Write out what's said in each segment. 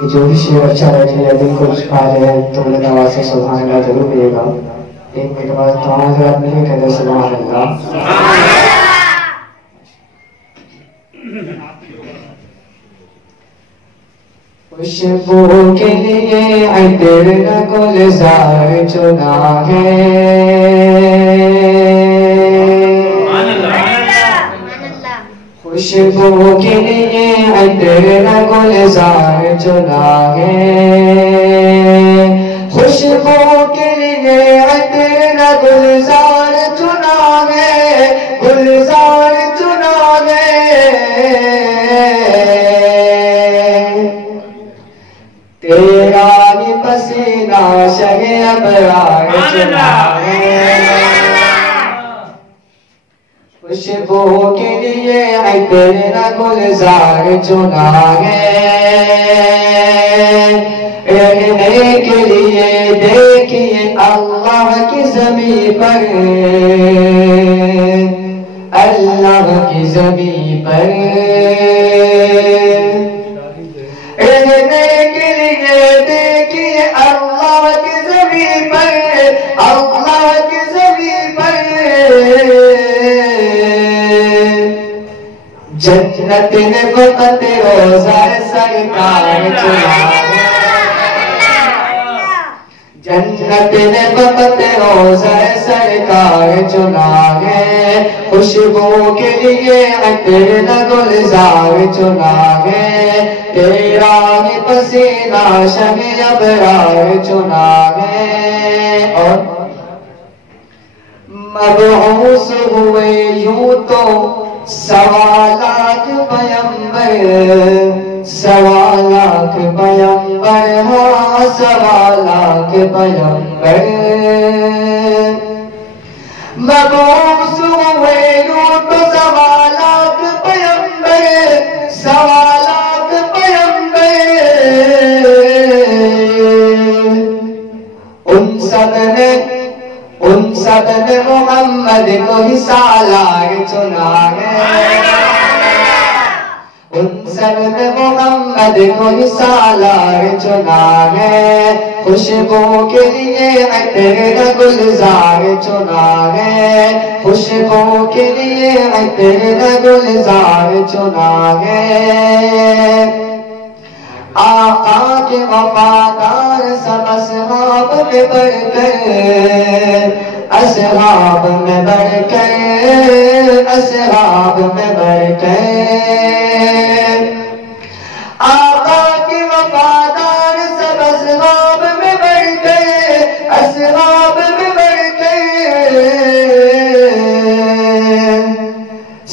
کہ جو بھی شعر اچھا لگے یا دل کو کچھ پا جائے تو بلند آواز سے سبحان اللہ ضرور کہیے گا. ایک منٹ بعد تمام حضرات مل کے کہتے ہیں سبحان اللہ. خوشبو کے لیے عطر کا گلزار چنا ہے. خوشبو کے لیے عطر کا گلزار چنا ہے. خوشبو کے لیے عطر کا گلزار چنا ہے. گلزار چنا ہے. تیرا ہی پسینہ شگ ابرار چنا ہے. خوشبو کے لیے عطر کا گلزار چنا ہے. رہنے کے لیے دیکھیے اللہ کی زمین پر. اللہ کی زمین پر رہنے کے لیے دیکھیے اللہ کی زمین پر. اللہ کی زمین پر جنت نے وقت روزہ سرکار چنا ہے. جنت نے وقت روزہ سرکار چنا ہے. خوشبو کے لیے عطر کا گلزار چنا ہے. تیرا ہی پسینہ شگ ابرار چنا ہے. اور مبعوث ہوئے یوں تو سوا لاکھ پیمبر. سوا لاکھ پیمبر. ہاں سوا لاکھ پیمبر. مبعوث ہوئے یوں تو سوا لاکھ پیمبر. سوا لاکھ پیمبر. ان سب نے محمد کو ہی سالار چنا ہے. ان سب نے محمد کو ہی سالار چنا ہے. خوشبو کے لیے عطر کا گلزار چنا ہے. خوشبو کے لیے عطر کا گلزار چنا ہے. آقا کے وفادار سب اصحاب میں بڑھ کر. اصحاب میں بڑھ کر. اصحاب میں بڑھ کر. آقا کے وفادار سب اصحاب میں بڑھ کر. اصحاب میں بڑھ کر.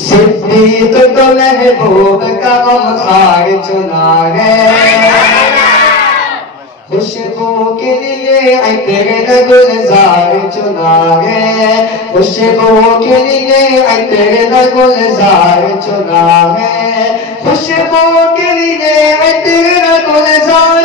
صدیق تو محبوب کا غمخوار چنا ہے. خوشبو کے لیے عطر کا گلزار چنا ہے. خوشبو کے لیے عطر کا گلزار چنا ہے. خوشبو کے لیے عطر کا گلزار